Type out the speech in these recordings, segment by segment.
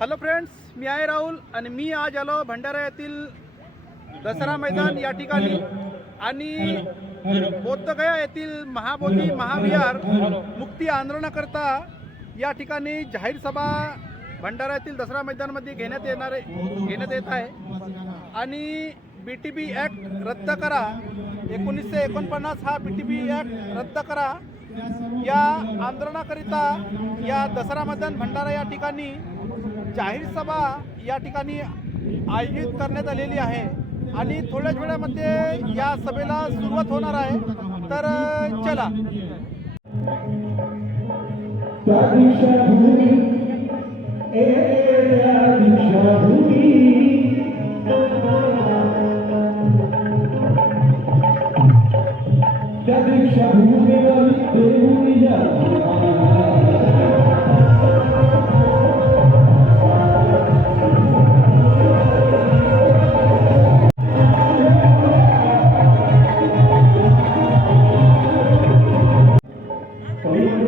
Hello friends, मी आहे राहुल आणि मी आज आलो भंडारा येथील दसरा मैदान या ठिकाणी आणि बौद्धगया येथील महाबोधी महाविहार मुक्ती आंदोलनाकरता या ठिकाणी जाहीर सभा भंडारा येथील दसरा मैदानामध्ये घेण्यात येत आहे आणि BTB ॲक्ट रद्द करा 1949 हा BTB ॲक्ट रद्द करा या आंदोलनाकरिता या दसरा मैदान भंडारा या ठिकाणी जाहीर सभा या ठिकाणी आयोजित करण्यात आलेली आहे आणि थोड्याच वेळामध्ये या सभेला सुरुवात होणार आहे। तर चला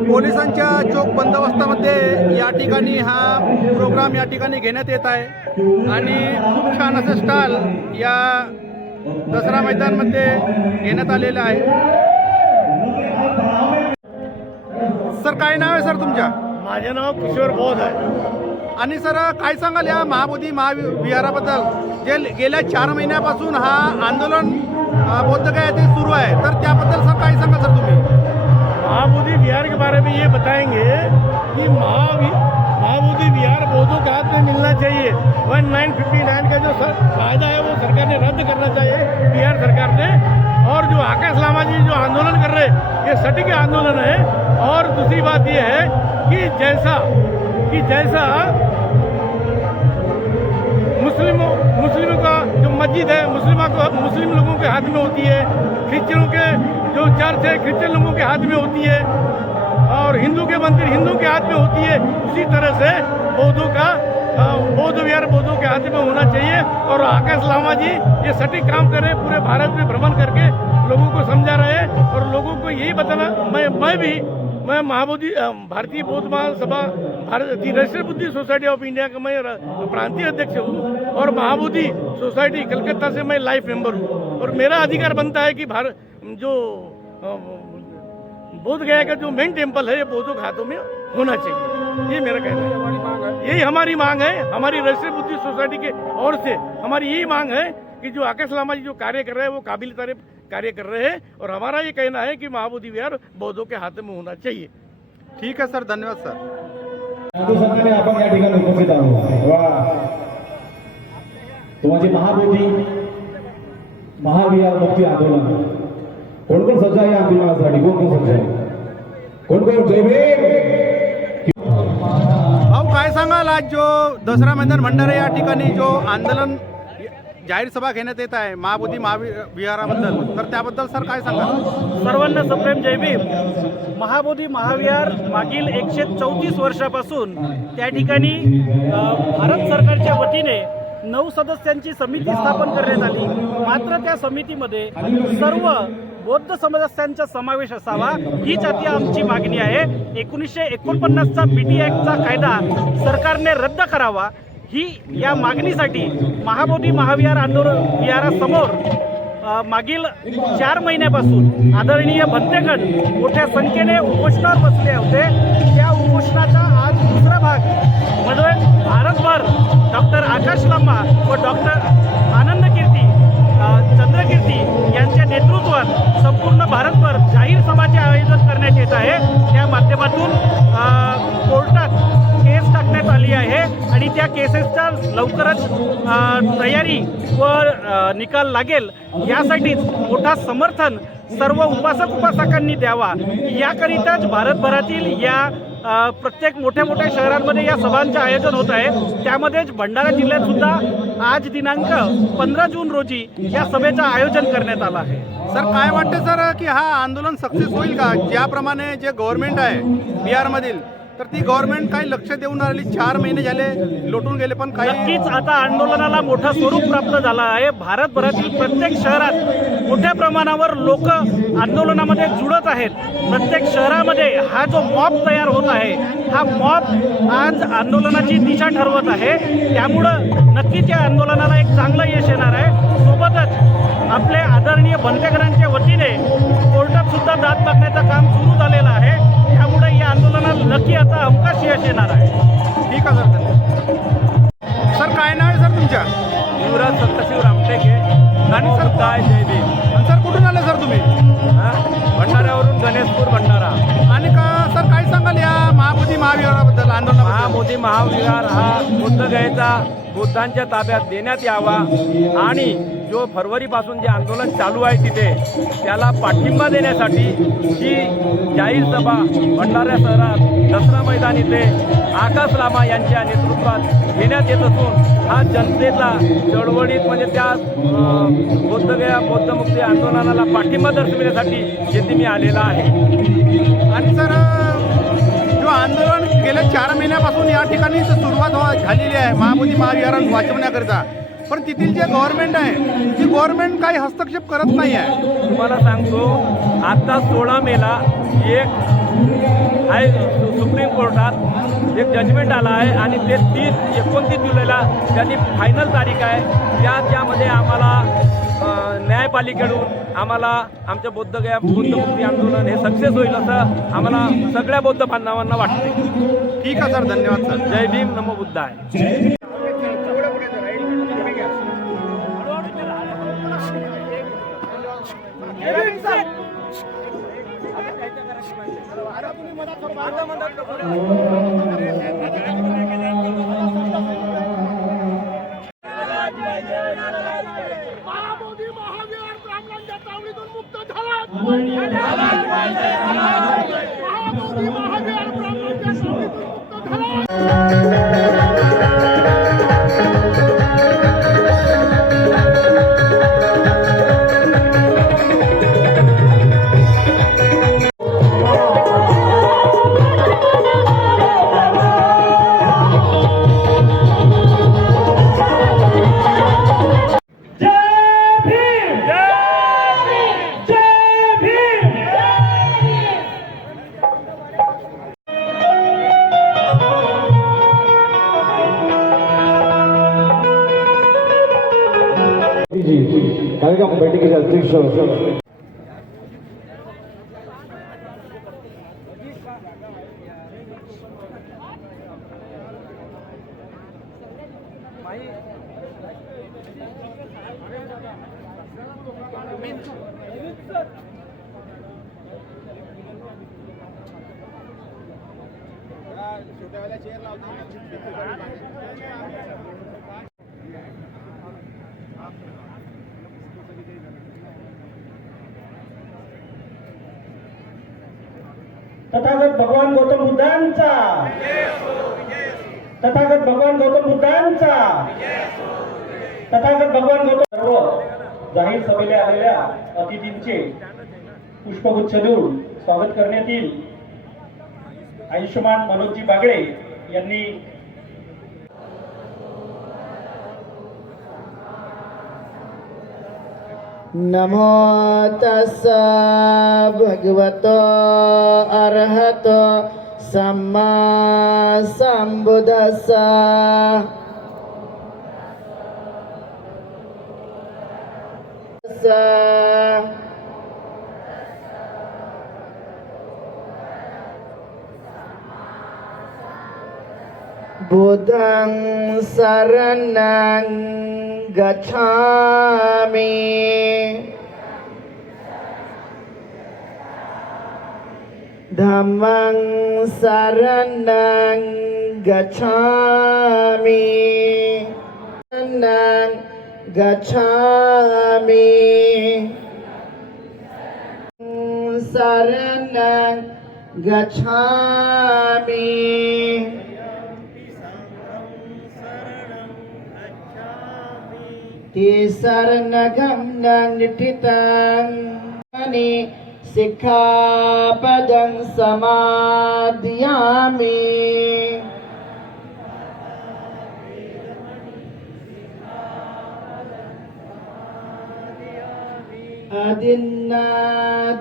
पोलिसांच्या चोख बंदोबस्तामध्ये या ठिकाणी हा प्रोग्राम या ठिकाणी घेण्यात येत आहे आणि खूप छान असं स्टॉल या दसरा मैदानमध्ये घेण्यात आलेलं आहे। सर, काय नाव आहे सर तुमच्या? माझे नाव किशोर बौद्ध आहे। आणि सर, काय सांगाल या महाबोधी महाविहाराबद्दल? जे गेल्या 4 महिन्यापासून हा आंदोलन बौद्धगया येथे सुरू आहे, तर त्याबद्दल सर काय सांगाल सर तुम्ही? महाबोधि विहार के बारे में ये बताएंगे कि महाबोधि विहार बौद्धों के हाथ में मिलना चाहिए। 1959 का जो कायदा है वो सरकार ने रद्द करना चाहिए, बिहार सरकार ने। और जो आकाश लामा जी जो आंदोलन कर रहे हैं ये सटीक आंदोलन है। और दूसरी बात ये है कि जैसा मुस्लिमों का जो मस्जिद है मुस्लिम लोगों के हाथ में होती है, क्रिश्चियनों के जो चर्च है क्रिश्चियन लोगों के हाथ में होती है और हिंदू के मंदिर हिंदू के हाथ में होती है, उसी तरह से बौद्ध विहार बौद्धों के हाथ में होना चाहिए। और आकाश लामा जी ये सटीक काम कर रहे हैं, पूरे भारत में भ्रमण करके लोगों को समझा रहे हैं और लोगों को यही बताना मैं महाबोधि भारतीय बौद्ध महासभा भारतीय राष्ट्रीय बुद्धि सोसाइटी ऑफ इंडिया का मैं प्रांतीय अध्यक्ष हूँ और महाबोधि सोसाइटी कलकत्ता से मैं लाइफ मेंबर हूँ। और मेरा अधिकार बनता है कि जो बोध गया का जो मेन टेम्पल है ये बौद्धों के हाथों में होना चाहिए, ये मेरा कहना है। यही हमारी मांग है, हमारी राष्ट्रीय बुद्धि सोसाइटी के ओर से हमारी यही मांग है कि जो आकाश लामा जी जो कार्य कर रहे हैं वो काबिल तारीफ कार्य कर रहे हैं और हमारा ये कहना है कि महाबोधि विहार बौद्धों के हाथ में होना चाहिए। ठीक है सर, धन्यवाद सर। आपण या ठिकाणी उपस्थित आहोत। तुम्हारे महाबोधि महाविहार मुक्ती आंदोलन कोण सज्ज आहे आंदोलनासाठी? कोण सज्ज आहे? कोण जय भीम? भाऊ, काय सांगाल आज जो दसरा मैदान भंडारा या ठिकाणी जो आंदोलन जाहीर सभा घेण्यात येत आहे महाबोधी महाविहाराबद्दल, तर त्याबद्दल सर काय सांगाल? सर्वांना सप्रेम जय भीम। महाबोधी महाविहार मागील 134 वर्षापासून त्या ठिकाणी भारत सरकारच्या वतीने 9 सदस्यांची समिती स्थापन करण्यात आली। मात्र त्या समितीमध्ये सर्व बौद्ध सदस्यांचा समावेश असावा हीच आता आमची मागणी आहे। 1949 चा BT ॲक्टचा कायदा सरकारने रद्द करावा ही या मागणीसाठी महाबोधी महाविहार आंदोलन विहारासमोर मागील 4 महिन्यापासून आदरणीय भंतेगण मोठ्या संख्येने उपोषणावर बसले होते। त्या उपोषणाचा आज दुसरा भाग मध्ये भारतभर डॉक्टर आकाश लामा व डॉक्टर आनंद कीर्ती चंद्रकीर्ती यांच्या नेतृत्वात संपूर्ण भारतभर जाहीर सभाचे आयोजन करण्यात येत आहे। त्या माध्यमातून कोर्टात केस टाकण्यात आली आहे आणि त्या केसेसचा लवकरच तयारी व निकाल लागेल यासाठीच मोठा समर्थन सर्व उपासक उपासकांनी द्यावा। याकरिताच भारतभरातील या प्रत्येक मोठ्या शहरांमध्ये या सभांचे आयोजन होत आहे। त्यामध्येच भंडारा जिल्ह्यात सुद्धा आज दिनांक 15 जून रोजी या सभेचं आयोजन करण्यात आलं आहे। सर, काय वाटतं सर की हा आंदोलन सक्सेस होईल का? ज्याप्रमाणे जे गव्हर्नमेंट आहे बिहारमधील तर ती गव्हर्नमेंट काही लक्ष देऊन राहिली. 4 महिने झाले लोटून गेले, पण काही नक्कीच आता आंदोलनाला मोठं स्वरूप प्राप्त झालं आहे. भारतभरातील प्रत्येक शहरात मोठ्या प्रमाणावर लोक आंदोलनामध्ये जुळत आहेत. प्रत्येक शहरामध्ये हा जो मॉब तयार होत आहे, हा मॉब आज आंदोलनाची दिशा ठरवत आहे. त्यामुळं नक्कीच या आंदोलनाला एक चांगलं यश येणार आहे. सोबतच आपले आदरणीय बनतेकरांच्या वतीने कोर्टात सुद्धा दाद मागण्याचं काम सुरू झालेलं आहे. त्यामुळे या आंदोलनाला नक्की आता हमखास यश येणार आहे. ठीक आहे सर, धन्यवाद. सर काय नाव आहे सर तुमच्या? युवराज सत्तशिव रामटेके. आणि सर काय जय भीम. आणि सर कुठून आले सर तुम्ही? भंडाऱ्यावरून गणेशपूर भंडारा. आणि का सर काय सांगाल या महाबोधी महाविहाराबद्दल आंदोलन? महाबोधी महाविहार हा बुद्धगयेचा बुद्धांच्या ताब्यात देण्यात यावा आणि जो फरवरीपासून जे आंदोलन चालू आहे तिथे त्याला पाठिंबा देण्यासाठी ही जाहीर सभा भंडारा शहरात दसरा मैदान इथे आकाश लामा यांच्या नेतृत्वात घेण्यात येत असून हा जनतेचा चळवळीत म्हणजे त्या बौद्धगया बौद्धमुक्ती आंदोलनाला पाठिंबा दर्शविण्यासाठी येथे मी आलेला आहे. आणि सर जो आंदोलन गेल्या 4 महिन्यापासून या ठिकाणी सुरुवात झालेली आहे महाबोधी महाविहार वाचवण्याकरिता, पण तिथील जे गव्हर्नमेंट आहे ती गव्हर्नमेंट काही हस्तक्षेप करत नाही आहे. तुम्हाला सांगतो आता 16 मेला एक सुप्रीम कोर्टात एक जजमेंट आला आहे आणि ते 29 जुलैला त्याची फायनल तारीख आहे. त्यामध्ये आम्हाला न्यायपालिकेकडून आम्हाला आमच्या बुद्धमुक्ती आंदोलन हे सक्सेस होईल असं आम्हाला सगळ्या बौद्ध बांधवांना वाटते. ठीक आहे सर, धन्यवाद सर. जय भीम, नमो बुद्धाय. महाबोधी महाविहार ब्राह्मणांच्या चावडीतून मुक्त झाला. महाबोधी महाविहार ब्राह्मणांच्या चावडीतून मुक्त झाला. कार्यक्रम बैठकीचे अध्यक्ष तथागत भगवान गौतम बुद्धांचा, तथागत भगवान गौतम बुद्धांचा, तथागत भगवान गौतम. सर्व जाहीर सभेला आलेल्या अतिथींचे पुष्पगुच्छ देऊन स्वागत करण्यात येईल. आयुष्यमान मनोजजी बागळे यांनी नमो तस्सा भगवतो अरहतो सम्मा संबुद्धस्सा. बुद्धं शरणं गच्छामि. धम्मं शरणं गच्छामि. शरणं गच्छामि. शरणं गच्छामि. ते शरणं निठितं सिक्खापदं समादयामि। अदिन्नादाना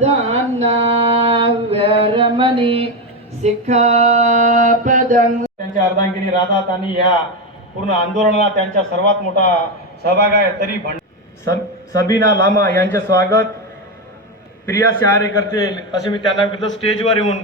वैरमणि सिक्खापदं। त्यांच्या अर्धांगिनी राहतात आणि ह्या पूर्ण आंदोलनाला त्यांचा सर्वात मोठा सहभाग आहे. तरी सबीना लामा यांचे स्वागत प्रिया शहारे करतील असे मी त्यांना विचारतो स्टेजवर येऊन.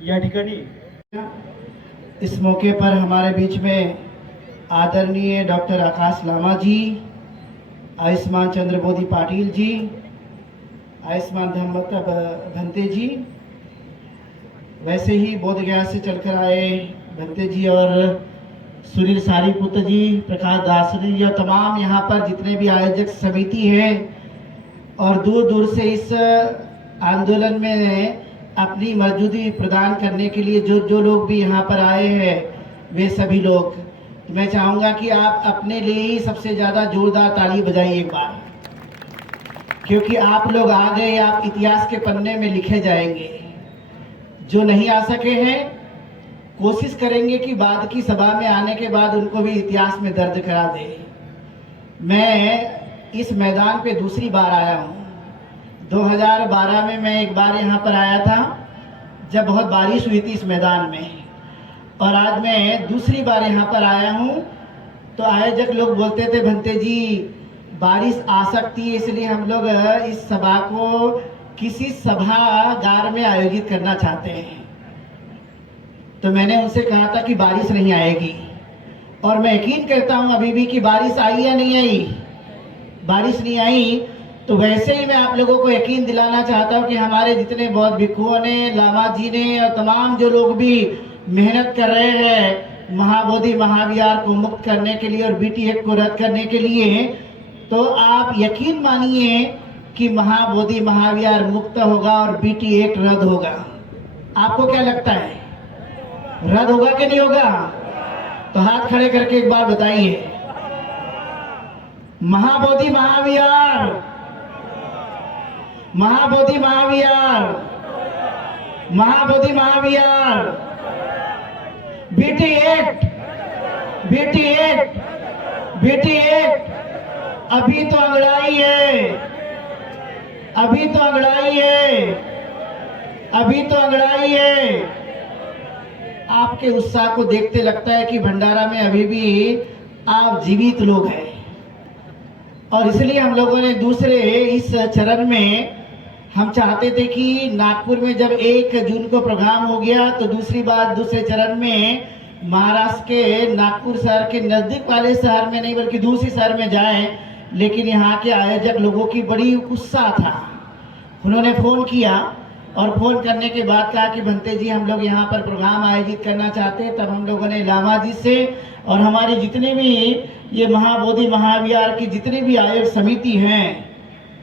या ठिकाणी इस मौके पर हमारे बीच में आदरणीय डॉक्टर आकाश लामा जी, आयुष्मान चंद्र बोधी पाटिल जी, आयुष्मान धम्मता भंते जी, वैसे ही बोधगया से चलकर आए भंते जी और सुनील सारीपुत्र जी, प्रकाश दासरी जी और तमाम यहाँ पर जितने भी आयोजक समिति है और दूर दूर से इस आंदोलन में अपनी मौजूदगी प्रदान करने के लिए जो लोग भी यहाँ पर आए हैं वे सभी लोग, मैं चाहूँगा कि आप अपने लिए ही सबसे ज़्यादा जोरदार ताली बजाइए एक बार, क्योंकि आप लोग आ गए, आप इतिहास के पन्ने में लिखे जाएंगे। जो नहीं आ सके हैं कोशिश करेंगे कि बाद की सभा में आने के बाद उनको भी इतिहास में दर्ज करा दे। मैं इस मैदान पे दूसरी बार आया हूँ। 2012 में मैं एक बार यहाँ पर आया था जब बहुत बारिश हुई थी इस मैदान में, और आज मैं दूसरी बार यहाँ पर आया हूँ। तो आयोजक लोग बोलते थे भंते जी बारिश आ सकती है, इसलिए हम लोग इस सभा को किसी सभागार में आयोजित करना चाहते हैं। तो मैंने उनसे कहा था कि बारिश नहीं आएगी, और मैं यकीन करता हूँ अभी भी कि बारिश आई या नहीं आई। बारिश नहीं आई तो वैसे ही मैं आप लोगों को यकीन दिलाना चाहता हूँ कि हमारे जितने बौद्ध भिक्षुओं ने, लामा जी ने और तमाम जो लोग भी मेहनत कर रहे हैं महाबोधि महाविहार को मुक्त करने के लिए और बीटी एक्ट को रद्द करने के लिए, तो आप यकीन मानिए कि महाबोधि महाविहार मुक्त होगा और बीटी एक्ट रद्द होगा। आपको क्या लगता है, रद्द होगा कि नहीं होगा? तो हाथ खड़े करके एक बार बताइए, Mahabodhi Mahavihar, Mahabodhi Mahavihar, Mahabodhi Mahavihar, BT act, BT act, BT act. अभी तो अंगड़ाई है, अभी तो अंगड़ाई है, अभी तो अंगड़ाई है। आपके उत्साह को देखते लगता है कि भंडारा में अभी भी आप जीवित लोग हैं, और इसलिए हम लोगों ने दूसरे इस चरण में हम चाहते थे कि नागपुर में जब 1 जून को प्रोग्राम हो गया तो दूसरी बार दूसरे चरण में महाराष्ट्र के नागपुर शहर के नजदीक वाले शहर में नहीं बल्कि दूसरी शहर में जाएं। लेकिन यहाँ के आयोजक लोगों की बड़ी उत्साह था, उन्होंने फ़ोन किया और फ़ोन करने के बाद कहा कि भंते जी हम लोग यहाँ पर प्रोग्राम आयोजित करना चाहते हैं। तब हम लोगों ने लामा जी से और हमारे जितने भी ये महाबोधि महाविहार की जितनी भी आयोजक समिति हैं,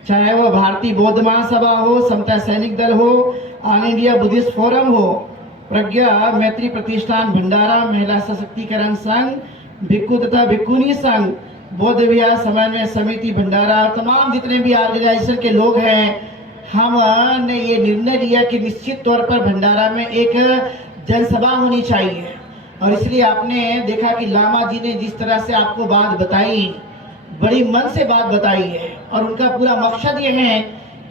चाहे वो भारतीय बौद्ध महासभा हो, समता सैनिक दल हो, ऑल इंडिया बुद्धिस्ट फोरम हो, प्रज्ञा मैत्री प्रतिष्ठान भंडारा, महिला सशक्तिकरण संघ, भिक्खु तथा भिक्खुनी संघ, बौद्ध विहार समन्वय समिति भंडारा, तमाम जितने भी ऑर्गेनाइजेशन के लोग हैं, हमने ये निर्णय लिया कि निश्चित तौर पर भंडारा में एक जनसभा होनी चाहिए। और इसलिए आपने देखा कि लामा जी ने जिस तरह से आपको बात बताई, बड़ी मन से बात बताई है, और उनका पूरा मकसद ये है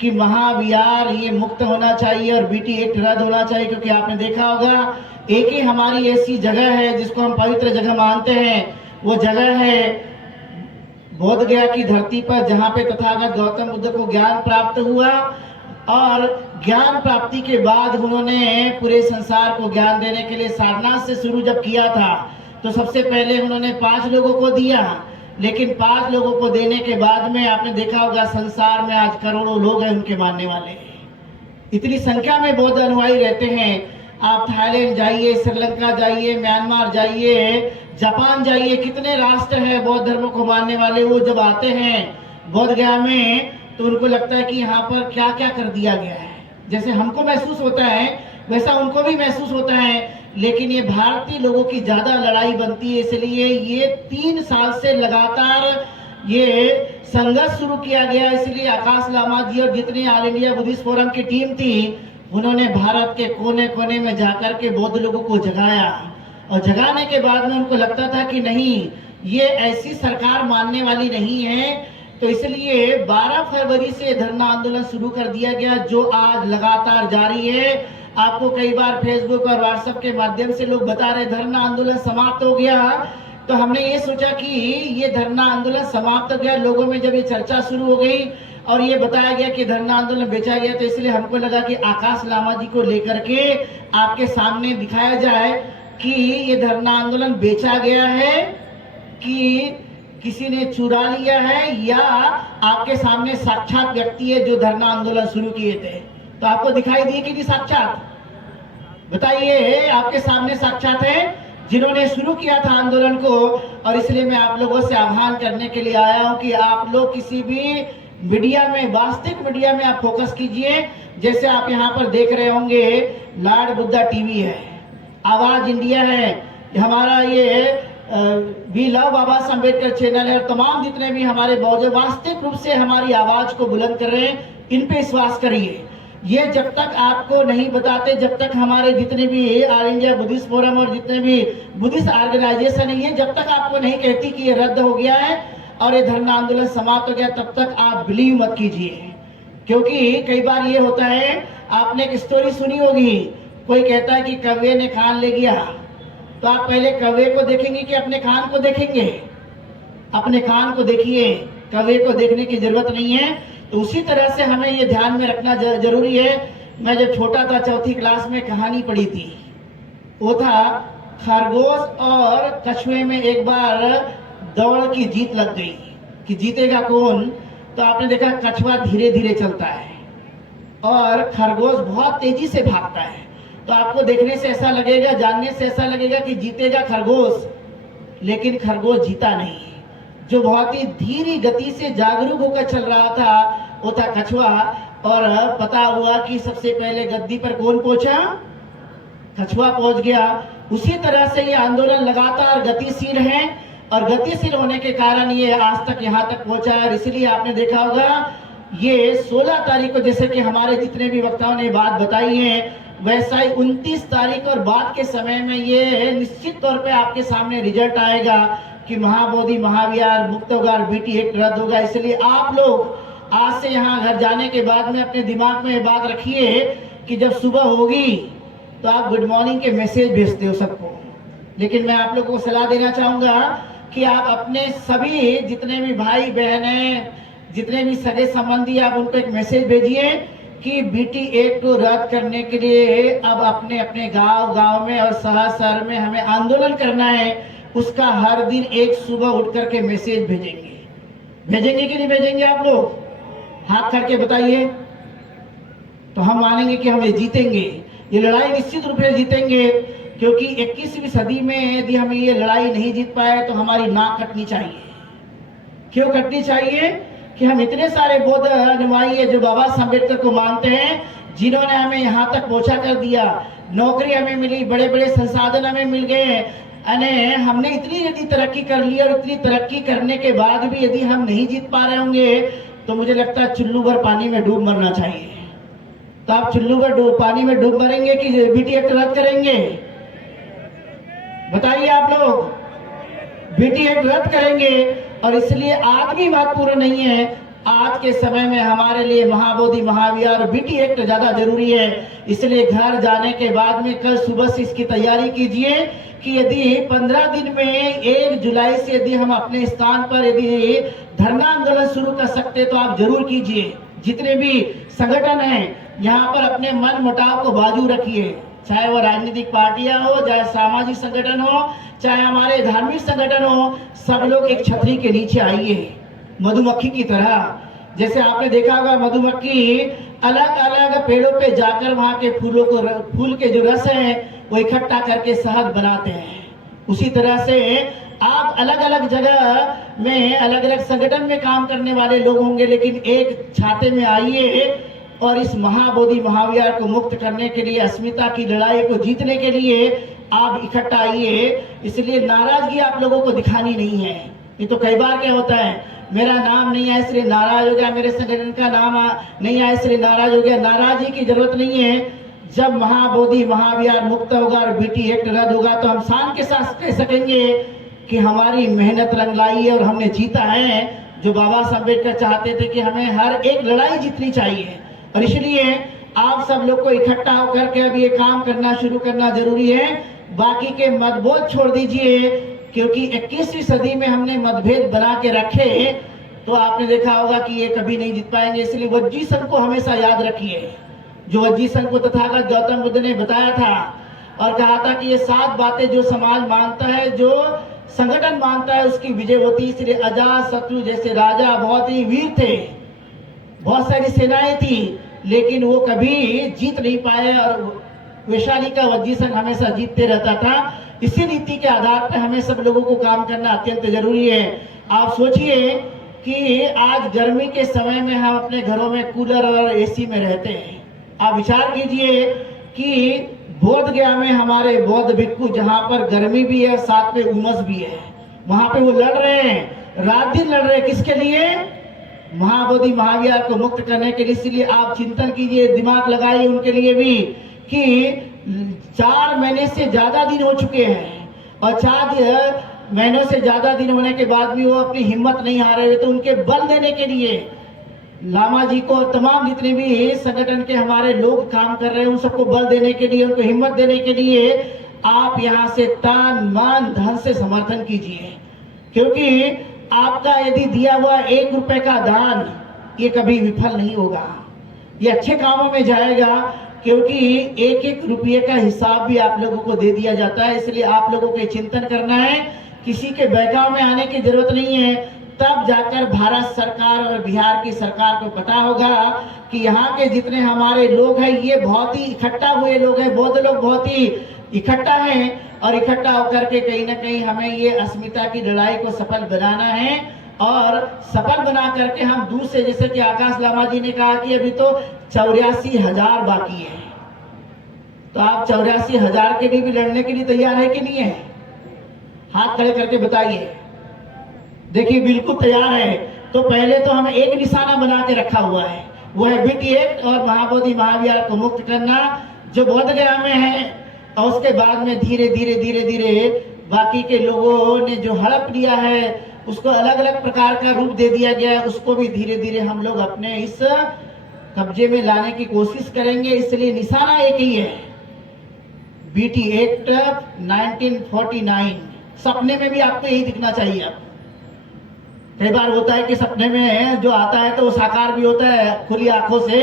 कि महाविहार ये मुक्त होना चाहिए और बीटी एक्ट रद्द होना चाहिए। क्योंकि आपने देखा होगा एक ही हमारी ऐसी जगह है जिसको हम पवित्र जगह मानते हैं, वो जगह है बोधगया की धरती पर, जहाँ पे तथागत गौतम बुद्ध को ज्ञान प्राप्त हुआ, और ज्ञान प्राप्ति के बाद उन्होंने पूरे संसार को ज्ञान देने के लिए सारनाथ से शुरू जब किया था तो सबसे पहले उन्होंने 5 लोगों को दिया, लेकिन 5 लोगों को देने के बाद में आपने देखा होगा संसार में आज करोड़ों लोग हैं उनके मानने वाले, इतनी संख्या में बौद्ध अनुयायी रहते हैं। आप थाईलैंड जाइए, श्रीलंका जाइए, म्यांमार जाइए, जापान जाइए, कितने राष्ट्र है बौद्ध धर्म को मानने वाले, वो जब आते हैं बोध गया में तो उनको लगता है कि यहाँ पर क्या क्या कर दिया गया है। जैसे हमको महसूस होता है वैसा उनको भी महसूस होता है, लेकिन ये भारतीय लोगों की ज्यादा लड़ाई बनती है। इसलिए ये 3 साल से लगातार ये संघर्ष शुरू किया गया। इसलिए आकाश लामा जी और जितनी ऑल इंडिया बुद्धिस्ट फोरम की टीम थी, उन्होंने भारत के कोने कोने में जाकर के बौद्ध लोगों को जगाया, और जगाने के बाद में उनको लगता था कि नहीं, ये ऐसी सरकार मानने वाली नहीं है। तो इसलिए 12 फरवरी से धरना आंदोलन शुरू कर दिया गया, जो आज लगातार जारी है। आपको कई बार फेसबुक और व्हाट्सएप के माध्यम से लोग बता रहे धरना आंदोलन समाप्त हो गया, तो हमने ये सोचा कि ये धरना आंदोलन समाप्त हो गया। लोगों में जब ये चर्चा शुरू हो गई और ये बताया गया कि धरना आंदोलन बेचा गया, तो इसलिए हमको लगा कि आकाश लामा जी को लेकर के आपके सामने दिखाया जाए कि ये धरना आंदोलन बेचा गया है कि किसी ने चुरा लिया है, या आपके सामने साक्षात व्यक्ति है जो धरना आंदोलन शुरू किए थे। तो आपको दिखाई दिए कि नहीं साक्षात? बताइए, आपके सामने साक्षात है जिन्होंने शुरू किया था आंदोलन को। और इसलिए मैं आप लोगों से आह्वान करने के लिए आया हूं कि आप लोग किसी भी मीडिया में, वास्तविक मीडिया में आप फोकस कीजिए। जैसे आप यहाँ पर देख रहे होंगे लॉर्ड बुद्धा टीवी है, आवाज इंडिया है, हमारा ये we love Baba Saheb Ambedkar channel है, और तमाम जितने भी हमारे बौद्ध वास्तविक रूप से हमारी आवाज को बुलंद कर रहे हैं, इन पे विश्वास करिए। ये जब तक आपको नहीं बताते, जब तक हमारे जितने भी ऑल इंडिया बुद्धिस्ट फोरम और जितने भी बुद्धिस्ट ऑर्गेनाइजेशन है, जब तक आपको नहीं कहती कि ये रद्द हो गया है और ये धरना आंदोलन समाप्त हो गया, तब तक आप बिलीव मत कीजिए। क्योंकि कई बार ये होता है, आपने एक स्टोरी सुनी होगी, कोई कहता है कि कौवे ने कान ले गया, तो आप पहले कौवे को देखेंगे कि अपने कान को देखेंगे? अपने कान को देखिए, कौवे को देखने की जरूरत नहीं है। तो उसी तरह से हमें ये ध्यान में रखना जरूरी है। मैं जब छोटा था, 4th क्लास में कहानी पढ़ी थी, वो था खरगोश और कछुए में एक बार दौड़ की जीत लग गई कि जीतेगा कौन। तो आपने देखा कछुआ धीरे धीरे चलता है और खरगोश बहुत तेजी से भागता है। तो आपको देखने से ऐसा लगेगा, जानने से ऐसा लगेगा कि जीतेगा खरगोश, लेकिन खरगोश जीता नहीं। जो बहुत ही धीरे गति से जागरूक होकर चल रहा था वो था कछुआ। और पता हुआ कि सबसे पहले गद्दी पर कौन पहुंचा? कछुआ पहुंच गया। उसी तरह से ये आंदोलन लगातार गतिशील है, और गतिशील होने के कारण ये आज तक यहाँ तक पहुंचा है। और इसलिए आपने देखा होगा ये 16 तारीख को, जैसे कि हमारे जितने भी वक्ताओं ने बात बताई है, वैसा ही 29 तारीख और बाद के समय में ये निश्चित तौर पे आपके सामने रिजल्ट आएगा कि महाबोधि महाविहार मुक्त होगा और बीटी एक्ट रद्द होगा। इसलिए आप लोग आज से यहाँ घर जाने के बाद में अपने दिमाग में ये बात रखिए कि जब सुबह होगी तो आप गुड मॉर्निंग के मैसेज भेजते हो सबको, लेकिन मैं आप लोगों को सलाह देना चाहूँगा कि आप अपने सभी जितने भी भाई बहन हैं, जितने भी सगे संबंधी, आप उनको एक मैसेज भेजिए कि बीटी एक्ट को रद्द करने के लिए अब अपने अपने गांव में और शहर में हमें आंदोलन करना है। उसका हर दिन एक सुबह उठ करके मैसेज भेजेंगे कि नहीं भेजेंगे? आप लोग हाथ करके बताइए, तो हम मानेंगे कि हम ये जीतेंगे। ये लड़ाई निश्चित रूप से जीतेंगे, क्योंकि 21वीं सदी में यदि हम ये लड़ाई नहीं जीत पाए तो हमारी नाक कटनी चाहिए। क्यों कटनी चाहिए? कि हम इतने सारे बौद्ध अनुयायी है जो बाबा साहब अम्बेडकर को मानते हैं, जिन्होंने हमें यहाँ तक पहुंचा कर दिया, नौकरी हमें मिली, बड़े बड़े संसाधन हमें मिल गए, हमने इतनी यदि तरक्की कर ली, और इतनी तरक्की करने के बाद भी यदि हम नहीं जीत पा रहे होंगे तो मुझे लगता है चुल्लू भर पानी में डूब मरना चाहिए। तो आप चुल्लू भर पानी में डूब मरेंगे कि बीटी एक्ट रद्द करेंगे? बताइए आप लोग। बीटी एक्ट रद्द करेंगे। और इसलिए आज भी महत्वपूर्ण नहीं है, आज के समय में हमारे लिए महाबोधि महाविहार और बीटी एक्ट ज्यादा जरूरी है। इसलिए घर जाने के बाद में कल सुबह से इसकी तैयारी कीजिए कि यदि 15 दिन में 1 जुलाई से यदि हम अपने स्थान पर यदि धरना आंदोलन शुरू कर सकते तो आप जरूर कीजिए। जितने भी संगठन हैं यहाँ पर अपने मन मुटाव को बाजू रखिए, चाहे वो राजनीतिक पार्टियां हो, चाहे सामाजिक संगठन हो, चाहे हमारे धार्मिक संगठन हो, सब लोग एक छतरी के नीचे आइए मधुमक्खी की तरह। जैसे आपने देखा होगा मधुमक्खी अलग अलग पेड़ों पे जाकर वहाँ के फूलों को, फूल के जो रस है वो इकट्ठा करके शहद बनाते हैं। उसी तरह से आप अलग अलग जगह में अलग अलग संगठन में काम करने वाले लोग होंगे, लेकिन एक छाते में आइए और इस महाबोधि महाविहार को मुक्त करने के लिए, अस्मिता की लड़ाई को जीतने के लिए आप इकट्ठा आइए। इसलिए नाराजगी आप लोगों को दिखानी नहीं है। ये तो कई बार क्या होता है, मेरा नाम नहीं आया इसलिए नाराज हो गया, मेरे संगठन का नाम नहीं आया इसलिए नाराज हो गया। नाराजगी की जरूरत नहीं है। जब महाबोधि महाविहार मुक्त होगा और बीटी एक्ट रद्द होगा तो हम शान के साथ कह सकेंगे कि हमारी मेहनत रंग लाई है और हमने जीता है। जो बाबा साहब अम्बेडकर चाहते थे कि हमें हर एक लड़ाई जीतनी चाहिए, और इसलिए आप सब लोग को इकट्ठा होकर के अब ये काम करना शुरू करना जरूरी है। बाकी के मतभेद छोड़ दीजिए, क्योंकि 21वीं सदी में हमने मतभेद बना के रखे तो आपने देखा होगा कि ये कभी नहीं जीत पाएंगे। इसलिए वज्जी संघ को हमेशा याद रखिए। जो वज्जी संघ को तथागत गौतम बुद्ध ने बताया था और कहा था कि ये 7 बातें जो समाज मानता है, जो संगठन मानता है, उसकी विजय होती। इसलिए अजात शत्रु जैसे राजा बहुत ही वीर थे, बहुत सारी सेनाएं थी, लेकिन वो कभी जीत नहीं पाए और वैशाली का वज्जी संघ हमेशा जीतते रहता था। इसी नीति के आधार पर हमें सब लोगों को काम करना अत्यंत जरूरी है। आप सोचिए कि आज गर्मी के समय में हम अपने घरों में कूलर और एसी में रहते हैं। आप विचार कीजिए कि बोध गया में हमारे बौद्ध भिक्खु, जहाँ पर गर्मी भी है साथ में उमस भी है, वहां पे वो लड़ रहे हैं, रात दिन लड़ रहे हैं। किसके लिए? महाबोधि महाविहार को मुक्त करने के लिए। इसलिए आप चिंतन कीजिए, दिमाग लगाइए उनके लिए भी कि 4 महीने से ज्यादा दिन हो चुके हैं और 4 महीनों से ज्यादा दिन होने के बाद भी वो अपनी हिम्मत नहीं हार रहे। तो उनके बल देने के लिए लामा जी को, तमाम जितने भी संगठन के हमारे लोग काम कर रहे हैं, उन सबको बल देने के लिए, उनको हिम्मत देने के लिए आप यहाँ से तन मन धन से समर्थन कीजिए। क्योंकि आपका यदि दिया हुआ 1 रुपए का दान ये कभी विफल नहीं होगा, ये अच्छे कामों में जाएगा। क्योंकि 1-1 रुपये का हिसाब भी आप लोगों को दे दिया जाता है। इसलिए आप लोगों को चिंतन करना है, किसी के बहकाव में आने की जरूरत नहीं है। तब जाकर भारत सरकार और बिहार की सरकार को पता होगा कि यहाँ के जितने हमारे लोग हैं ये बहुत ही इकट्ठा हुए लोग हैं, बौद्ध लोग बहुत ही इकट्ठा हैं, और इकट्ठा होकर के कहीं ना कहीं हमें ये अस्मिता की लड़ाई को सफल बनाना है। और सफल बना करके हम दूर से, जैसे कि आकाश लामा जी ने कहा कि अभी तो 84,000 बाकी है, तो आप 84,000 के लिए भी लड़ने के लिए तैयार है कि नहीं है? हाथ खड़े करके बताइए। देखिए बिल्कुल तैयार है। तो पहले तो हमें एक निशाना बना के रखा हुआ है, वो है बीटी एक्ट और महाबोधि महाविहार को मुक्त करना जो बोध गया में है। और उसके बाद में धीरे धीरे धीरे धीरे बाकी के लोगों ने जो हड़प लिया है उसको अलग अलग प्रकार का रूप दे दिया गया है, उसको भी धीरे धीरे हम लोग अपने इस कब्जे में लाने की कोशिश करेंगे। इसलिए निशाना एक ही है, बीटी एक्ट 1949। सपने में भी आपको यही दिखना चाहिए। अब कई बार होता है कि सपने में जो आता है तो वो साकार भी होता है खुली आंखों से।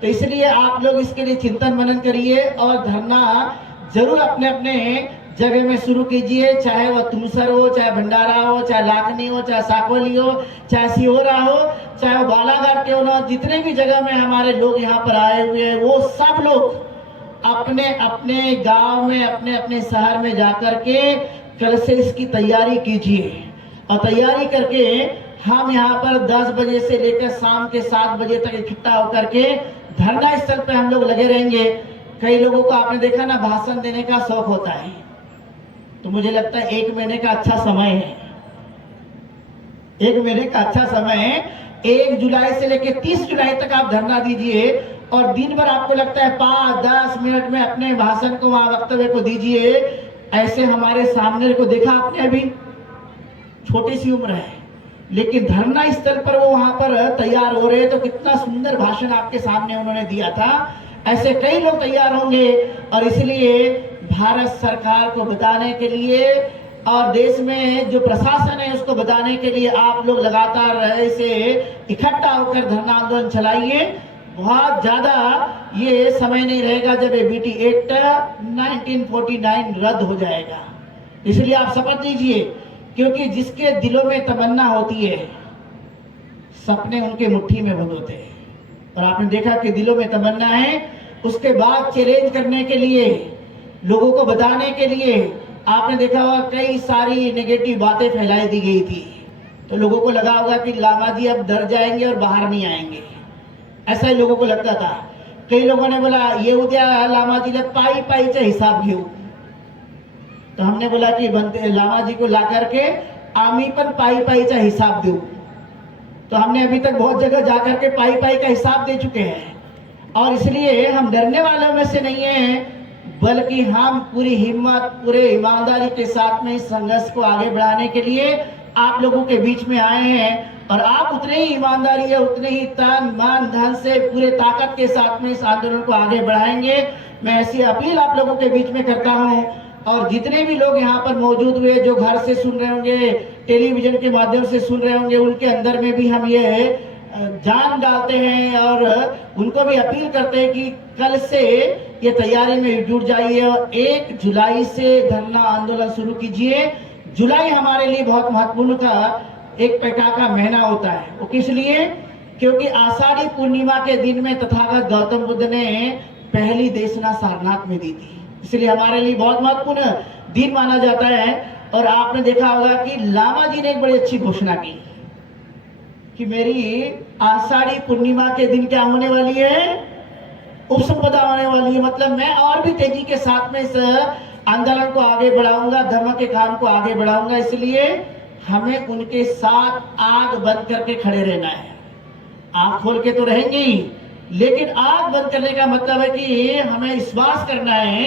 तो इसलिए आप लोग इसके लिए चिंतन मनन करिए और धरना जरूर अपने अपने जगह में शुरू कीजिए, चाहे वह तुमसर हो, चाहे भंडारा हो, चाहे लाखनी हो, चाहे साकोली हो, चाहे सिहोरा हो, चाहे वो बालाघाट के हो। जितने भी जगह में हमारे लोग यहाँ पर आए हुए हैं वो सब लोग अपने अपने गांव में, अपने अपने शहर में जाकर के कल से इसकी तैयारी कीजिए। और तैयारी करके हम यहाँ पर 10 बजे से लेकर शाम के 7 बजे तक इकट्ठा होकर के धरना स्थल पे हम लोग लगे रहेंगे। कई लोगों को आपने देखा ना, भाषण देने का शौक होता है, तो मुझे लगता है 1 महीने का अच्छा समय है। 1 महीने का अच्छा समय है। 1 जुलाई से लेकर 30 जुलाई तक आप धरना दीजिए और दिन भर आपको लगता है 5-10 मिनट में अपने भाषण को, वहां वक्तव्य को दीजिए। ऐसे हमारे सामने को देखा आपने, अभी छोटी सी उम्र है लेकिन धरना स्थल पर वो वहां पर तैयार हो रहे, तो कितना सुंदर भाषण आपके सामने उन्होंने दिया था। ऐसे कई लोग तैयार होंगे और इसलिए भारत सरकार को बताने के लिए और देश में जो प्रशासन है उसको बताने के लिए आप लोग लगातार ऐसे इकट्ठा होकर धरना आंदोलन चलाइए। बहुत ज्यादा ये समय नहीं रहेगा जब ये बीटी एक्ट 1949 रद्द हो जाएगा। इसलिए आप शपथ लीजिए, क्योंकि जिसके दिलों में तमन्ना होती है सपने उनके मुट्ठी में बंद होते हैं। और आपने देखा कि दिलों में तमन्ना है, उसके बाद चैलेंज करने के लिए, लोगों को बताने के लिए आपने देखा होगा कई सारी नेगेटिव बातें फैलाई दी गई थी, तो लोगों को लगा होगा कि लामा जी अब डर जाएंगे और बाहर नहीं आएंगे, ऐसा ही लोगों को लगता था। कई लोगों ने बोला ये उद्या लामा जी ने पाई पाईचा हिसाब घेऊ, तो हमने बोला कि लामा जी को ला करके आम्ही पण पाई पाईचा हिसाब देऊ। तो हमने अभी तक बहुत जगह जाकर के पाई पाई का हिसाब दे चुके हैं, और इसलिए हम डरने वालों में से नहीं हैं, बल्कि हम पूरी हिम्मत पूरे ईमानदारी के साथ में इस संघर्ष को आगे बढ़ाने के लिए आप लोगों के बीच में आए हैं। और आप उतने ही ईमानदारी है, उतने ही तन मन धन से पूरे ताकत के साथ में इस आंदोलन को आगे बढ़ाएंगे। मैं ऐसी अपील आप लोगों के बीच में करता हूं, और जितने भी लोग यहाँ पर मौजूद हुए, जो घर से सुन रहे होंगे, टेलीविजन के माध्यम से सुन रहे होंगे, उनके अंदर में भी हम ये जान डालते हैं और उनको भी अपील करते हैं कि कल से ये तैयारी में जुट जाइए और 1 जुलाई से धरना आंदोलन शुरू कीजिए। जुलाई हमारे लिए बहुत महत्वपूर्ण का एक प्रकार का महीना होता है। वो किस लिए? क्योंकि आषाढ़ी पूर्णिमा के दिन में तथागत गौतम बुद्ध ने पहली देशना सारनाथ में दी थी, इसलिए हमारे लिए बहुत महत्वपूर्ण दिन माना जाता है। और आपने देखा होगा कि लामा जी ने एक बड़ी अच्छी घोषणा की कि मेरी आषाढ़ी पूर्णिमा के दिन क्या होने वाली है? उपसंपदा होने वाली है। मतलब मैं और भी तेजी के साथ में इस आंदोलन को आगे बढ़ाऊंगा, धर्म के काम को आगे बढ़ाऊंगा। इसलिए हमें उनके साथ आग बंद करके खड़े रहना है। आग खोल के तो रहेंगे ही, लेकिन आग बंद करने का मतलब है कि हमें विश्वास करना है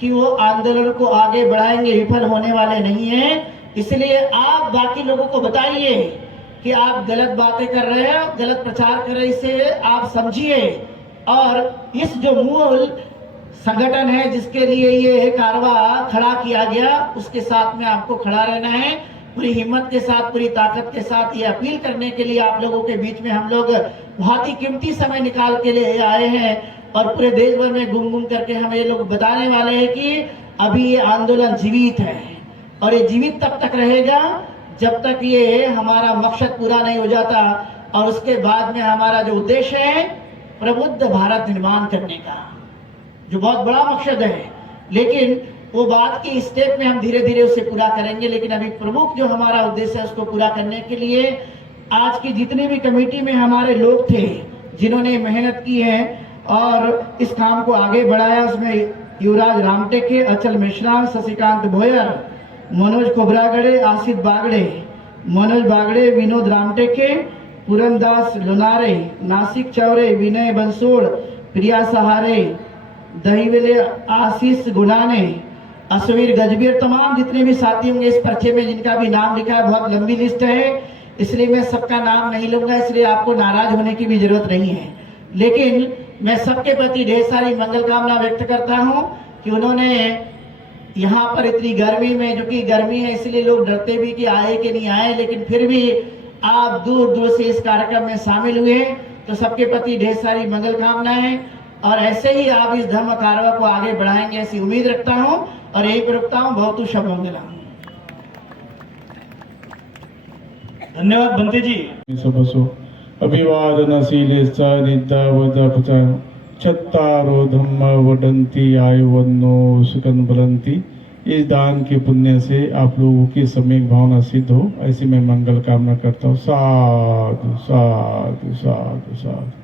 कि वो आंदोलन को आगे बढ़ाएंगे, विफल होने वाले नहीं हैं। इसलिए आप बाकी लोगों को बताइए कि आप गलत बातें कर रहे हैं, गलत प्रचार कर रहे हैं, इसे आप समझिए। और इस जो मूल संगठन है जिसके लिए ये कारवा खड़ा किया गया, उसके साथ में आपको खड़ा रहना है, पूरी हिम्मत के साथ, पूरी ताकत के साथ। ये अपील करने के लिए आप लोगों के बीच में हम लोग बहुत ही कीमती समय निकाल के लिए आए हैं, और पूरे देश भर में घूम घूम करके हम ये लोग बताने वाले हैं कि अभी ये आंदोलन जीवित है, और ये जीवित तब तक रहेगा जब तक ये हमारा मकसद पूरा नहीं हो जाता। और उसके बाद में हमारा जो उद्देश्य है प्रबुद्ध भारत निर्माण करने का, जो बहुत बड़ा मकसद है, लेकिन वो बात की स्टेप में हम धीरे धीरे उसे पूरा करेंगे। लेकिन अभी प्रमुख जो हमारा उद्देश्य है उसको पूरा करने के लिए आज की जितनी भी कमेटी में हमारे लोग थे जिन्होंने मेहनत की है और इस काम को आगे बढ़ाया, उसमें युवराज रामटेके, अचल मिश्रा, शशिकांत भोयर, मनोज खोबरागड़े, आसिफ बागड़े, मनोज बागड़े, विनोद रामटेके, पूरनदास लोनारे, नासिक चौरे, विनय बंसोड़, प्रिया सहारे, दहीवेले आशीष गुनाने, असवीर गजबीर, तमाम जितने भी साथी होंगे इस पर्चे में जिनका भी नाम लिखा है, बहुत लंबी लिस्ट है, इसलिए मैं सबका नाम नहीं लूंगा, इसलिए आपको नाराज होने की भी जरूरत नहीं है। लेकिन मैं सबके प्रति ढेर सारी मंगल कामना व्यक्त करता हूं कि उन्होंने यहाँ पर इतनी गर्मी में, जो कि गर्मी है इसलिए लोग डरते भी कि आए कि नहीं आए, लेकिन फिर भी आप दूर दूर से इस कार्यक्रम में शामिल हुए, तो सबके प्रति ढेर सारी मंगल कामनाएं। और ऐसे ही आप इस धर्म कार्य को आगे बढ़ाएंगे ऐसी उम्मीद रखता हूं, और यही पर रुकता हूं। बहुत शुभ मंगला। धन्यवाद बंते जी। अभिवादनशीलेश्च निद्यावदपच चत्तारो धम्म वदन्ति आयुवन्नो सुखं बलन्ति। इस दान के पुण्य से आप लोगों की सम्यक भावना सिद्ध हो, ऐसी मैं मंगल कामना करता हूँ। साधु साधु साधु साधु।